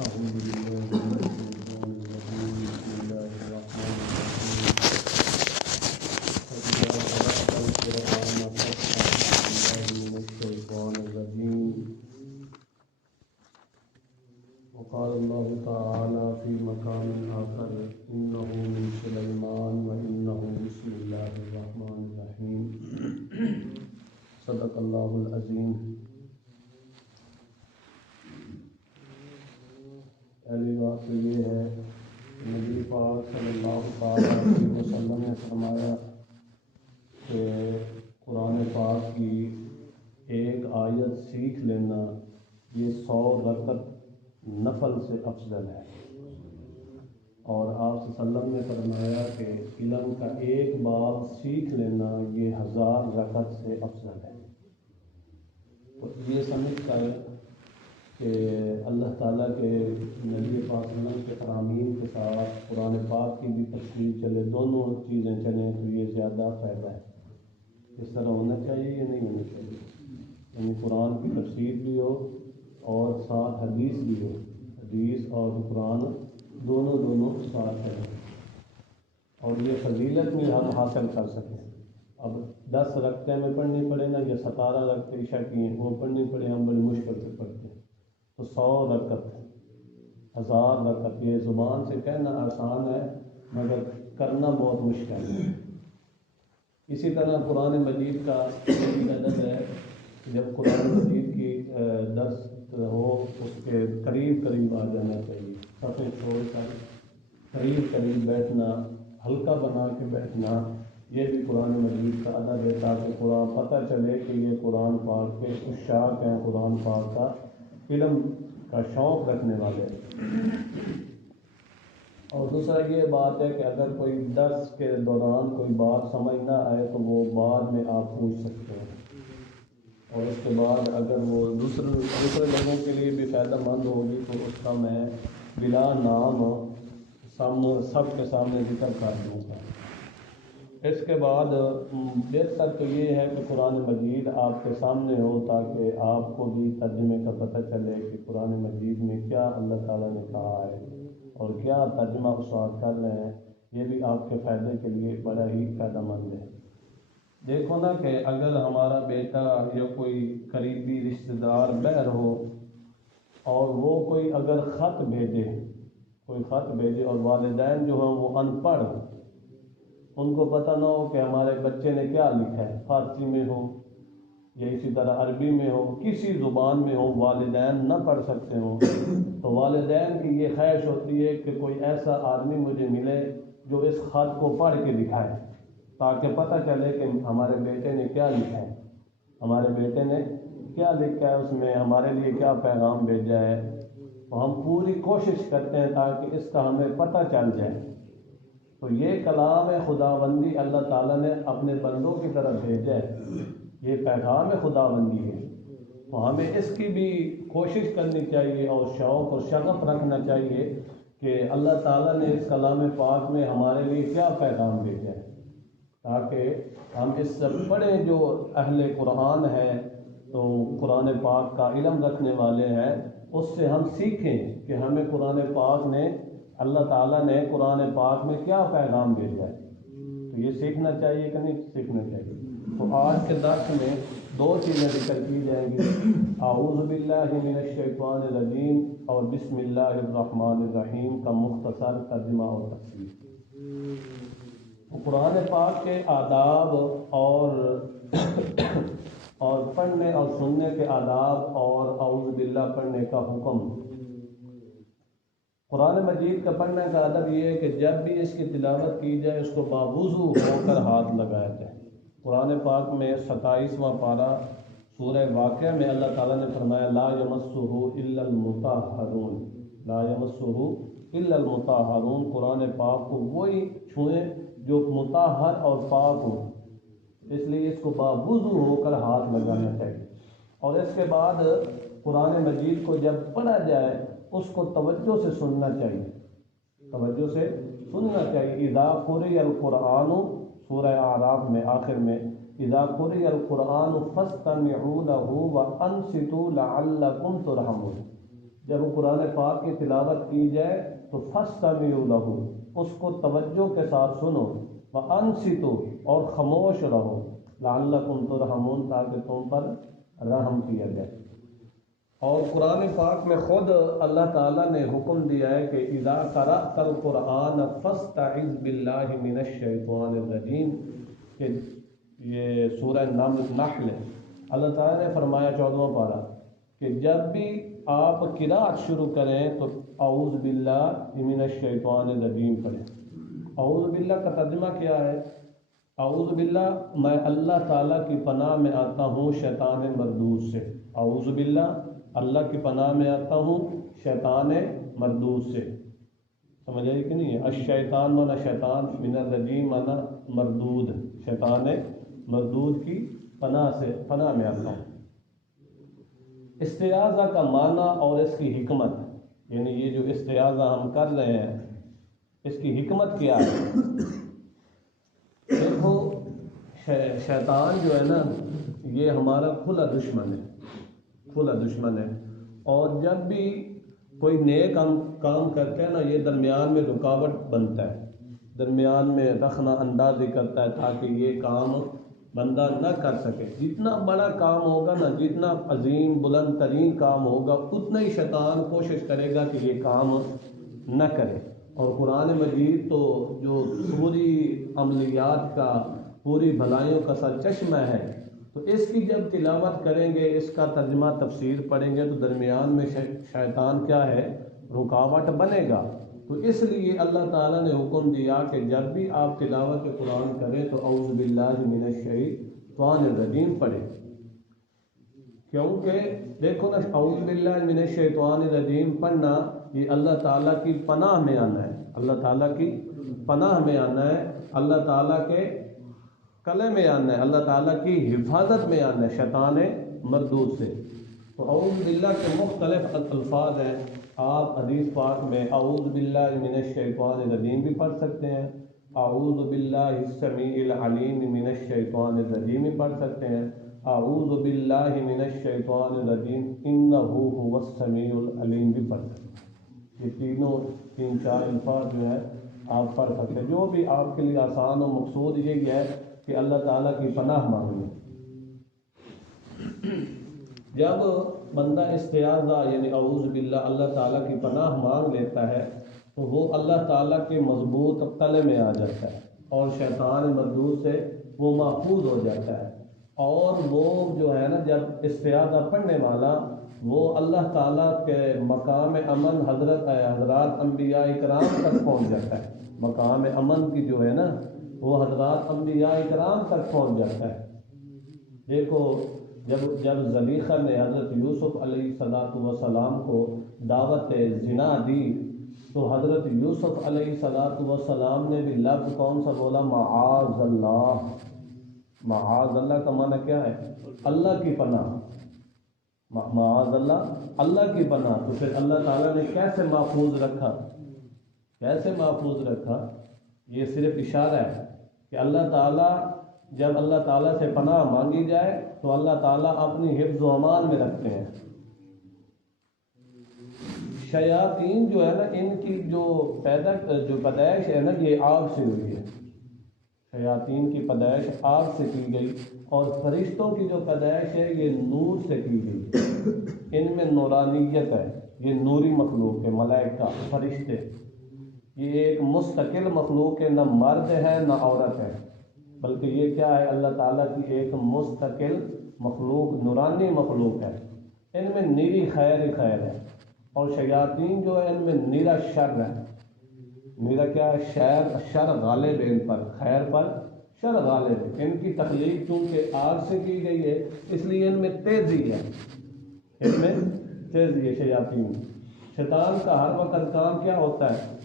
أعوذ بالله من الشيطان الرجيم بسم الله الرحمن الرحيم فإذا قرأت القرآن فاستعذ بالله من الشيطان الرجيم وقال الله تعالى في مقام آخر إنه من سليمان وإنه بسم الله الرحمن الرحيم صدق الله العظيم. پہلی بات تو یہ ہے کہ نبی پاک صلی اللہ علیہ وسلم نے فرمایا کہ قرآن پاک کی ایک آیت سیکھ لینا یہ 100 رکعت نفل سے افضل ہے، اور آپ صلی اللہ علیہ وسلم نے فرمایا کہ علم کا ایک باب سیکھ لینا یہ 1000 رکعت سے افضل ہے. تو یہ سمجھ کر کہ اللہ تعالیٰ کے نبی پاک صلی اللہ علیہ وسلم کے فرامین کے ساتھ قرآن پاک کی بھی تفسیر چلے، دونوں چیزیں چلیں تو یہ زیادہ فائدہ ہے. اس طرح ہونا چاہیے یا نہیں ہونا چاہیے، یعنی قرآن کی تفسیر بھی ہو اور ساتھ حدیث بھی ہو، حدیث اور قرآن دونوں ساتھ ہیں، اور یہ فضیلت بھی ہم حاصل کر سکیں. اب 10 رکعتیں میں پڑھنی پڑے نا، یا 17 رکعتیں عشاء کی ہیں وہ پڑھنی پڑے، ہم بڑی مشکل سے پڑھتے ہیں. تو 100 رکعت 1000 رکعت یہ زبان سے کہنا آسان ہے مگر کرنا بہت مشکل ہے. اسی طرح قرآن مجید کا ایک ادب ہے کہ جب قرآن مجید کی درس ہو اس کے قریب آ جانا چاہیے، صفحے چھوڑ کر قریب بیٹھنا، ہلکا بنا کے بیٹھنا، یہ بھی قرآن مجید کا ادب ہے تاکہ قرآن پتہ چلے کہ یہ قرآن پاک کے عشاق ہیں، قرآن پاک کا علم کا شوق رکھنے والے. اور دوسرا یہ بات ہے کہ اگر کوئی درس کے دوران کوئی بات سمجھ نہ آئے تو وہ بعد میں آپ پوچھ سکتے ہیں، اور اس کے بعد اگر وہ دوسرے لوگوں کے لیے بھی فائدہ مند ہوگی تو اس کا میں بلا نام سب کے سامنے ذکر کر دوں گا. اس کے بعد بہتر تو یہ ہے کہ قرآن مجید آپ کے سامنے ہو تاکہ آپ کو بھی ترجمے کا پتہ چلے کہ قرآن مجید میں کیا اللہ تعالیٰ نے کہا ہے اور کیا ترجمہ استاد کر رہے ہیں. یہ بھی آپ کے فائدے کے لیے بڑا ہی فائدہ مند ہے. دیکھو نا کہ اگر ہمارا بیٹا یا کوئی قریبی رشتہ دار بہر ہو اور وہ کوئی اگر خط بھیجے اور والدین جو ہیں وہ ان پڑھ، ان کو پتہ نہ ہو کہ ہمارے بچے نے کیا لکھا ہے، فارسی میں ہو یا اسی طرح عربی میں ہو، کسی زبان میں ہو، والدین نہ پڑھ سکتے ہوں، تو والدین کی یہ خواہش ہوتی ہے کہ کوئی ایسا آدمی مجھے ملے جو اس خط کو پڑھ کے دکھائے تاکہ پتہ چلے کہ ہمارے بیٹے نے کیا لکھا ہے، اس میں ہمارے لیے کیا پیغام بھیجا ہے. تو ہم پوری کوشش کرتے ہیں تاکہ اس کا ہمیں پتہ چل جائے. تو یہ کلام خداوندی اللہ تعالیٰ نے اپنے بندوں کی طرف بھیجا ہے، یہ پیغام خداوندی ہے. تو ہمیں اس کی بھی کوشش کرنی چاہیے اور شوق اور شغف رکھنا چاہیے کہ اللہ تعالیٰ نے اس کلام پاک میں ہمارے لیے کیا پیغام بھیجا ہے، تاکہ ہم اس سے پڑھیں جو اہل قرآن ہیں، تو قرآن پاک کا علم رکھنے والے ہیں، اس سے ہم سیکھیں کہ ہمیں قرآن پاک نے اللہ تعالیٰ نے قرآن پاک میں کیا پیغام بھیجا ہے. تو یہ سیکھنا چاہیے کہ نہیں سیکھنا چاہیے. تو آج کے درس میں 2 چیزیں ذکر کی جائیں گی، اعوذ باللہ من الشیطان الرجیم اور بسم اللہ الرحمن الرحیم کا مختصر ترجمہ اور تفسیر. قرآن پاک کے آداب اور پڑھنے اور سننے کے آداب اور اعوذ باللہ پڑھنے کا حکم. قرآن مجید کا پڑھنے کا ادب یہ ہے کہ جب بھی اس کی تلاوت کی جائے اس کو باوضو ہو کر ہاتھ لگایا جائے. قرآن پاک میں 27واں پارہ سورہ واقعہ میں اللہ تعالیٰ نے فرمایا لا یمسہ الا المطہرون، لا یمسہ الا المطہرون. قرآن پاک کو وہی چھوئیں جو مطہر اور پاک ہو، اس لیے اس کو باوضو ہو کر ہاتھ لگانا چاہیے. اور اس کے بعد قرآن مجید کو جب پڑھا جائے اس کو توجہ سے سننا چاہیے، اذا قرئ القرآن، سورہ اعراف میں آخر میں اذا قرئ القرآن فاستمعوا له وانصتوا لعلکم ترحمون. جب قرآن پاک کی تلاوت کی جائے تو فاستمعوا لہ، اس کو توجہ کے ساتھ سنو، وانصتوا، اور خاموش رہو، لعلکم ترحمون، تاکہ تم پر رحم کیا جائے۔ اور قرآن پاک میں خود اللہ تعالیٰ نے حکم دیا ہے کہ اذا قرأت القرآن فاستعذ باللہ من الشیطان الرجیم، کہ یہ سورہ نحل ہے۔ اللہ تعالیٰ نے فرمایا 14واں پارہ کہ جب بھی آپ قرأت شروع کریں تو اعوذ باللہ من الشیطان الرجیم پڑھیں۔ اعوذ باللہ کا ترجمہ کیا ہے؟ اعوذ باللہ، میں اللہ تعالیٰ کی پناہ میں آتا ہوں شیطان مردود سے۔ اعوذ باللہ، اللہ کی پناہ میں آتا ہوں شیطان مردود سے۔ سمجھ آئی کہ نہیں ہے؟ الشیطان مانا شیطان، من الرجیم مانا مردود، شیطان مردود کی پناہ سے، پناہ میں آتا ہوں۔ استعاذہ کا معنی اور اس کی حکمت، یعنی یہ جو استعاذہ ہم کر رہے ہیں اس کی حکمت کیا ہے؟ دیکھو، شیطان جو ہے نا یہ ہمارا کھلا دشمن ہے، کھلا دشمن ہے، اور جب بھی کوئی نیک کام کرتے ہیں نا یہ درمیان میں رکاوٹ بنتا ہے، درمیان میں رخنہ اندازی کرتا ہے تاکہ یہ کام بندہ نہ کر سکے۔ جتنا بڑا کام ہوگا نا، جتنا عظیم بلند ترین کام ہوگا، اتنا ہی شیطان کوشش کرے گا کہ یہ کام نہ کرے۔ اور قرآن مجید تو جو پوری عملیات کا، پوری بھلائیوں کا سرچشمہ ہے، تو اس کی جب تلاوت کریں گے، اس کا ترجمہ تفسیر پڑھیں گے تو درمیان میں شیطان کیا ہے؟ رکاوٹ بنے گا۔ تو اس لیے اللہ تعالیٰ نے حکم دیا کہ جب بھی آپ تلاوت قرآن کریں تو اعوذ باللہ من الشیطان الرجیم پڑھیں، کیونکہ دیکھو نا، اعوذ باللہ من الشیطان الرجیم پڑھنا یہ اللہ تعالیٰ کی پناہ میں آنا ہے، اللہ تعالیٰ کی پناہ میں آنا ہے، اللہ تعالیٰ کے کلے میں آنا ہے، اللہ تعالیٰ کی حفاظت میں آنا ہے شیطان مردود سے۔ تو اعوذ باللہ کے مختلف الفاظ ہیں، آپ حدیث پاک میں اعوذ باللہ من الشیطان الرجیم بھی پڑھ سکتے ہیں، اعوذ باللہ السمیع العلیم من الشیطان الرجیم بھی پڑھ سکتے ہیں، اعوذ باللہ من الشیطان الرجیم انہ هو السمیع العلیم بھی پڑھ سکتے ہیں۔ یہ تینوں 3-4 الفاظ جو ہے آپ پڑھ سکتے ہیں، جو بھی آپ کے لیے آسان و مقصود یہی ہے کہ اللہ تعالیٰ کی پناہ مانگیں۔ جب بندہ استعاذہ یعنی اعوذ باللہ اللہ تعالیٰ کی پناہ مانگ لیتا ہے تو وہ اللہ تعالیٰ کے مضبوط تلے میں آ جاتا ہے اور شیطان مردود سے وہ محفوظ ہو جاتا ہے۔ اور وہ جو ہے نا، جب استعاذہ پڑھنے والا وہ اللہ تعالیٰ کے مقام امن حضرات انبیاء کرام تک پہنچ جاتا ہے، مقام امن کی جو ہے نا وہ حضرات انبیاء کرام تک پہنچ جاتا ہے۔ دیکھو، جب زلیخا نے حضرت یوسف علیہ السلام کو دعوت زنا دی تو حضرت یوسف علیہ السلام نے بھی لفظ کون سا بولا؟ معاذ اللہ۔ معاذ اللہ کا معنی کیا ہے؟ اللہ کی پناہ، معاذ اللہ، اللہ کی پناہ۔ تو پھر اللہ تعالیٰ نے کیسے محفوظ رکھا؟ کیسے محفوظ رکھا؟ یہ صرف اشارہ ہے کہ اللہ تعالیٰ، جب اللہ تعالیٰ سے پناہ مانگی جائے تو اللہ تعالیٰ اپنی حفظ و امان میں رکھتے ہیں۔ شیاطین جو ہے نا، ان کی جو پیدائش ہے نا یہ آگ سے ہوئی ہے، شیاطین کی پیدائش آگ سے کی گئی، اور فرشتوں کی جو پیدائش ہے یہ نور سے کی گئی، ان میں نورانیت ہے، یہ نوری مخلوق ہے۔ ملائکہ، فرشتے، یہ ایک مستقل مخلوق ہے، نہ مرد ہے نہ عورت ہے، بلکہ یہ کیا ہے؟ اللہ تعالیٰ کی ایک مستقل مخلوق، نورانی مخلوق ہے۔ ان میں نیری خیر ہی خیر ہے، اور شیاطین جو ہے ان میں نیرا شر ہے۔ نیرا کیا ہے؟ شر غالب ہے ان پر، خیر پر شر غالب ہے۔ ان کی تخلیق چونکہ آگ سے کی گئی ہے اس لیے ان میں تیزی ہے، ان میں تیزی ہے شیاطین۔ شیطان کا ہر وقت کام کیا ہوتا ہے؟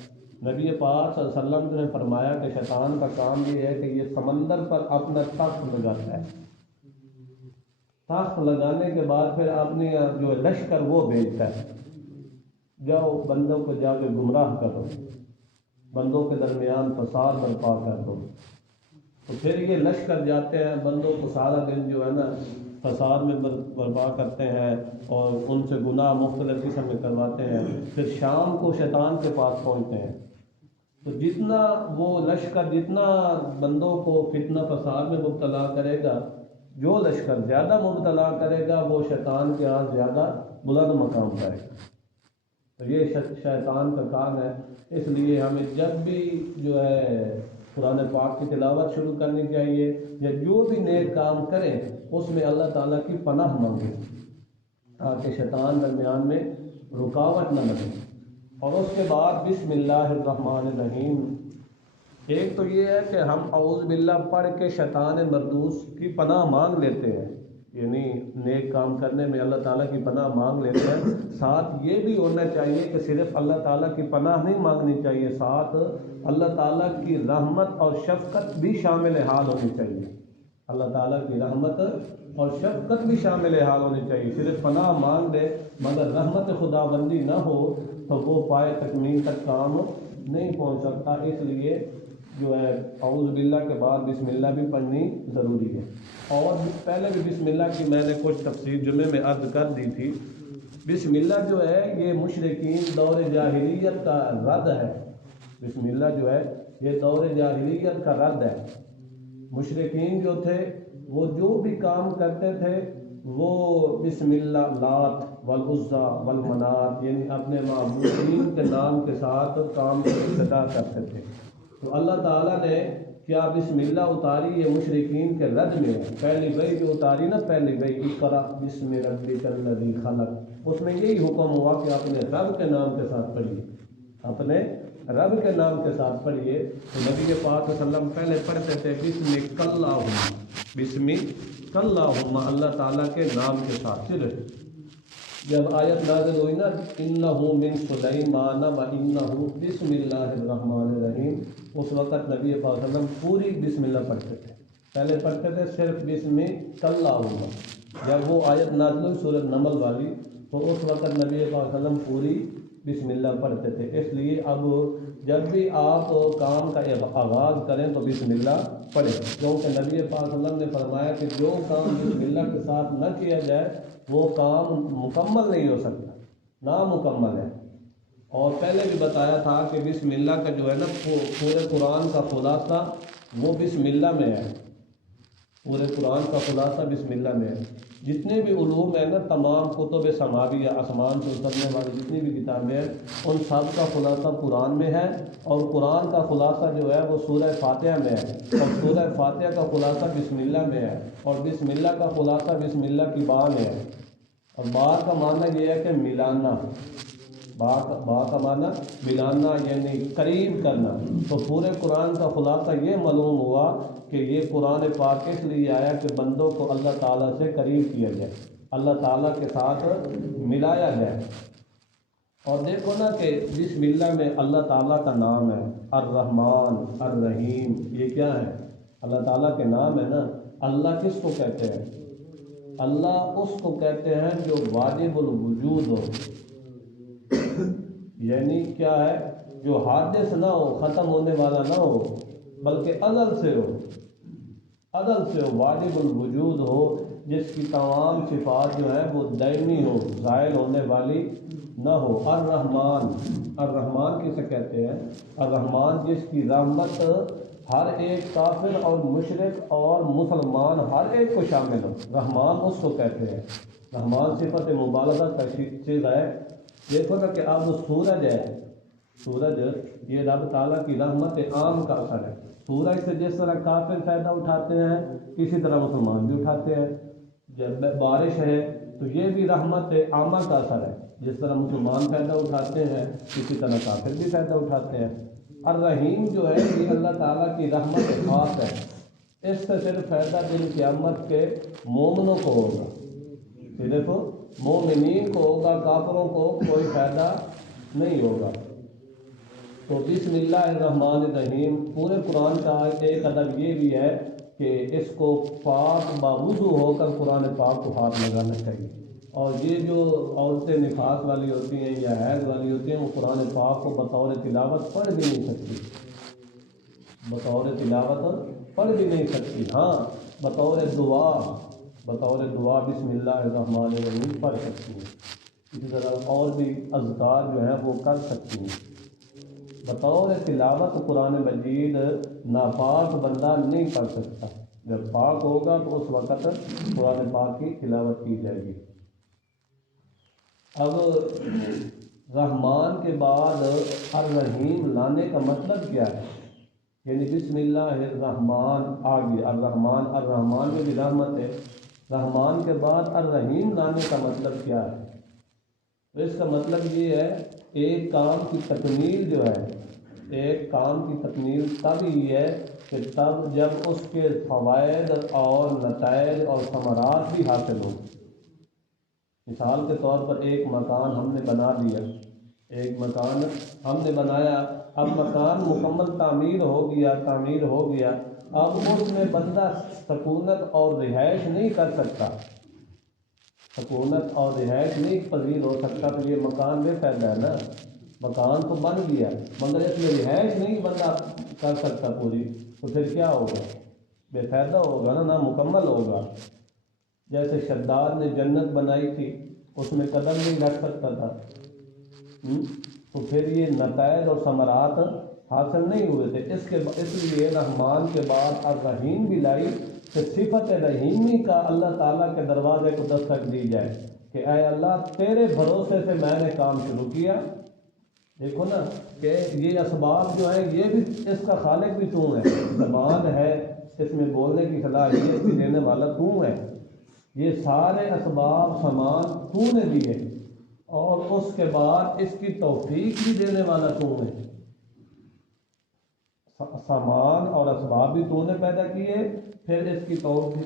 نبی پاک صلی اللہ علیہ وسلم نے فرمایا کہ شیطان کا کام یہ ہے کہ یہ سمندر پر اپنا تخت لگاتا ہے، تخت لگانے کے بعد پھر اپنی جو لشکر وہ بھیجتا ہے، جاؤ بندوں کو جا کے گمراہ کرو، بندوں کے درمیان فساد برپا کر دو۔ تو پھر یہ لشکر جاتے ہیں، بندوں کو سارا دن جو ہے نا فساد میں برپا کرتے ہیں اور ان سے گناہ مختلف قسم میں کرواتے ہیں، پھر شام کو شیطان کے پاس پہنچتے ہیں۔ تو جتنا وہ لشکر جتنا بندوں کو فتنہ فساد میں مبتلا کرے گا، جو لشکر زیادہ مبتلا کرے گا وہ شیطان کے ہاں زیادہ بلند مقام پائے گا۔ تو یہ شیطان کا کام ہے۔ اس لیے ہمیں جب بھی جو ہے قرآن پاک کی تلاوت شروع کرنی چاہیے یا جو بھی نیک کام کریں اس میں اللہ تعالیٰ کی پناہ مانگیں تاکہ شیطان درمیان میں رکاوٹ نہ بنے۔ اور اس کے بعد بسم اللہ الرحمن الرحیم، ایک تو یہ ہے کہ ہم اعوذ باللہ پڑھ کے شیطان مردوس کی پناہ مانگ لیتے ہیں، یعنی نیک کام کرنے میں اللہ تعالیٰ کی پناہ مانگ لیتے ہیں۔ ساتھ یہ بھی ہونا چاہیے کہ صرف اللہ تعالیٰ کی پناہ نہیں مانگنی چاہیے، ساتھ اللہ تعالیٰ کی رحمت اور شفقت بھی شامل حال ہونی چاہیے۔ اللہ تعالیٰ کی رحمت اور شفقت بھی شامل حال ہونی چاہیے۔ صرف پناہ مانگ دے مگر رحمت خدا بندی نہ ہو تو وہ پائے تکمیل تک کام نہیں پہنچ سکتا۔ اس لیے جو ہے اعوذ باللہ کے بعد بسم اللہ بھی پڑھنی ضروری ہے۔ اور پہلے بھی بسم اللہ کی میں نے کچھ تفسیر جمعے میں عرض کر دی تھی۔ بسم اللہ جو ہے یہ مشرکین دور جاہلیت کا رد ہے۔ بسم اللہ جو ہے یہ دور جاہلیت کا رد ہے۔ مشرکین جو تھے وہ جو بھی کام کرتے تھے وہ بسم اللہ لات والعزیٰ والمنات یعنی اپنے معبودین کے نام کے ساتھ کام کی ابتدا کرتے تھے۔ تو اللہ تعالیٰ نے کیا بسم اللہ اتاری یہ مشرکین کے رد میں ہے۔ پہلی وحی جو اتاری نا، پہلی وحی اقرأ بسم ربک الذی خلق، اس میں یہی حکم ہوا کہ اپنے رب کے نام کے ساتھ پڑھیے، اپنے رب کے نام کے ساتھ پڑھیے۔ تو نبی پاک صلی اللہ علیہ وسلم پہلے پڑھتے تھے بسمک اللہم، بسمک اللہم، اللہ تعالیٰ کے نام کے ساتھ۔ صرف جب آیت نازل ہوئی نا انہ من سلیمان و انہ بسم اللہ الرحمن الرحیم، اس وقت نبی پاک صلی اللہ علیہ وسلم پوری بسم اللہ پڑھتے تھے۔ پہلے پڑھتے تھے صرف بسمک اللہم، جب وہ آیت نازل ہوئی سورۃ نمل والی تو اس وقت نبی پاک صلی اللہ علیہ وسلم پوری بسم اللہ پڑھتے تھے۔ اس لیے اب جب بھی آپ کام کا آغاز کریں تو بسم اللہ پڑھیں، کیونکہ نبی پاک صلی اللہ علیہ وسلم نے فرمایا کہ جو کام بسم اللہ کے ساتھ نہ کیا جائے وہ کام مکمل نہیں ہو سکتا، نامکمل ہے۔ اور پہلے بھی بتایا تھا کہ بسم اللہ کا جو ہے نا پورے قرآن کا خلاصہ وہ بسم اللہ میں ہے، پورے قرآن کا خلاصہ بسم اللہ میں ہے۔ جتنے بھی علوم ہیں نا، تمام کتب سماویہ آسمان سے اترنے والی جتنی بھی کتابیں ہیں ان سب کا خلاصہ قرآن میں ہے، اور قرآن کا خلاصہ جو ہے وہ سورہ فاتحہ میں ہے، اور سورہ فاتحہ کا خلاصہ بسم اللہ میں ہے، اور بسم اللہ کا خلاصہ بسم اللہ کی با میں ہے۔ اور با کا معنی یہ ہے کہ ملانا، با کا معنی ملانا یعنی قریب کرنا۔ تو پورے قرآن کا خلاصہ یہ معلوم ہوا کہ یہ قرآن پاک اس لیے آیا کہ بندوں کو اللہ تعالیٰ سے قریب کیا جائے، اللہ تعالیٰ کے ساتھ ملایا جائے۔ اور دیکھو نا کہ بسم اللہ میں اللہ تعالیٰ کا نام ہے الرحمن الرحیم، یہ کیا ہے؟ اللہ تعالیٰ کے نام ہے نا۔ اللہ کس کو کہتے ہیں؟ اللہ اس کو کہتے ہیں جو واجب الوجود ہو، یعنی کیا ہے؟ جو حادث نہ ہو، ختم ہونے والا نہ ہو، بلکہ ازل سے ہو، ازل سے ہو، واجب الوجود ہو، جس کی تمام صفات جو ہے وہ دائمی ہو، زائل ہونے والی نہ ہو۔ الرحمن، الرحمن کسے کہتے ہیں؟ الرحمن جس کی رحمت ہر ایک کافر اور مشرک اور مسلمان ہر ایک کو شامل ہو، رحمان اس کو کہتے ہیں۔ رحمان صفت مبالغہ کا چیز ہے۔ دیکھو نا کہ اب سورج ہے، سورج یہ رب تعالیٰ کی رحمت عام کا اثر ہے۔ سورج سے جس طرح کافر فائدہ اٹھاتے ہیں اسی طرح مسلمان بھی اٹھاتے ہیں۔ جب بارش ہے تو یہ بھی رحمت عامہ کا اثر ہے، جس طرح مسلمان فائدہ اٹھاتے ہیں اسی طرح کافر بھی فائدہ اٹھاتے ہیں۔ الرحیم جو ہے یہ اللہ تعالیٰ کی رحمت خاص ہے، اس سے صرف فائدہ دن قیامت کے مومنوں کو ہوگا، صرف مومنین کو ہوگا، کافروں کو کوئی فائدہ نہیں ہوگا۔ تو بسم اللہ الرحمن الرحیم پورے قرآن کا ایک ادب یہ بھی ہے کہ اس کو پاک باوضو ہو کر قرآن پاک کو ہاتھ لگانا چاہیے۔ اور یہ جو عورتیں نفاس والی ہوتی ہیں یا حیض والی ہوتی ہیں وہ قرآن پاک کو بطور تلاوت پڑھ بھی نہیں سکتی، بطور تلاوت پڑھ بھی نہیں سکتی، ہاں بطور دعا بطور دعا بسم اللہ الرحمن الرحیم پڑھ سکتی ہیں، اسی طرح اور بھی اذکار جو ہیں وہ کر سکتی ہیں۔ بطور تلاوت قرآن مجید ناپاک بندہ نہیں پڑھ سکتا، جب پاک ہوگا تو اس وقت قرآن پاک کی تلاوت کی جائے گی۔ اب رحمان کے بعد الرحیم لانے کا مطلب کیا ہے؟ یعنی بسم اللہ الرحمن آ گیا، الرحمن میں بھی رحمت ہے، رحمان کے بعد الرحیم لانے کا مطلب کیا ہے؟ تو اس کا مطلب یہ ہے ایک کام کی تکمیل جو ہے، ایک کام کی تکمیل تب ہی ہے کہ تب جب اس کے فوائد اور نتائج اور ثمرات بھی حاصل ہوں۔ مثال کے طور پر ایک مکان ہم نے بنا دیا، ایک مکان ہم نے بنایا، اب مکان مکمل تعمیر ہو گیا، اب اس میں بندہ سکونت اور رہائش نہیں کر سکتا، سکونت اور رہائش نہیں پذیر ہو سکتا، تو یہ مکان بے فائدہ ہے نا۔ مکان تو بن گیا مگر اس میں رہائش نہیں بندہ کر سکتا پوری، تو پھر کیا ہوگا؟ بے فائدہ ہوگا نا، نامکمل ہوگا۔ جیسے شداد نے جنت بنائی تھی، اس میں قدم نہیں رکھ سکتا تھا، تو پھر یہ نتائج اور ثمرات حاصل نہیں ہوئے تھے۔ اس لیے رحمان کے بعد الرحیم بھی لائی کہ صفت رحیمی کا اللہ تعالیٰ کے دروازے کو دستک دی جائے کہ اے اللہ تیرے بھروسے سے میں نے کام شروع کیا۔ دیکھو نا کہ یہ اسباب جو ہیں یہ بھی اس کا خالق بھی تو ہے، زبان ہے، اس میں بولنے کی صلاحیت بھی دینے والا تو ہے، یہ سارے اسباب سامان تو نے دیے، اور اس کے بعد اس کی توفیق بھی دینے والا تو ہے۔ سامان اور اسباب بھی تو نے پیدا کیے، پھر اس کی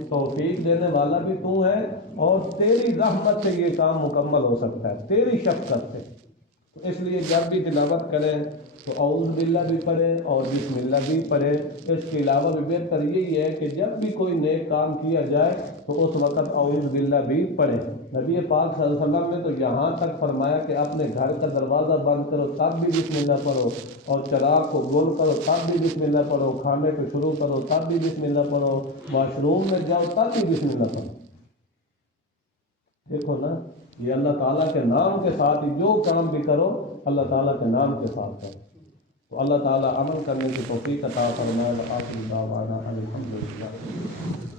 توفیق دینے والا بھی تو ہے، اور تیری رحمت سے یہ کام مکمل ہو سکتا ہے، تیری شفقت سے۔ تو اس لیے جب بھی تلاوت کریں تو اعوذ باللہ بھی پڑھیں اور بسم اللہ بھی پڑھیں۔ اس کے علاوہ بھی بہتر یہی ہے کہ جب بھی کوئی نیک کام کیا جائے تو اس وقت اعوذ باللہ بھی پڑھیں۔ نبی پاک صلی اللہ علیہ وسلم نے تو یہاں تک فرمایا کہ اپنے گھر کا دروازہ بند کرو تب بھی بسم اللہ پڑھو، اور چراغ کو گول کرو تب بھی بسم اللہ پڑھو، کھانے کو شروع کرو تب بھی بسم اللہ پڑھو، واش روم میں جاؤ تب بھی بسم اللہ پڑھو۔ دیکھو نا، یہ اللہ تعالیٰ کے نام کے ساتھ ہی جو کام بھی کرو اللہ تعالیٰ کے نام کے ساتھ کرو، تو اللہ تعالیٰ عمل کرنے کی توفیق عطا فرمائے۔ وآخر دعوانا الحمدللہ۔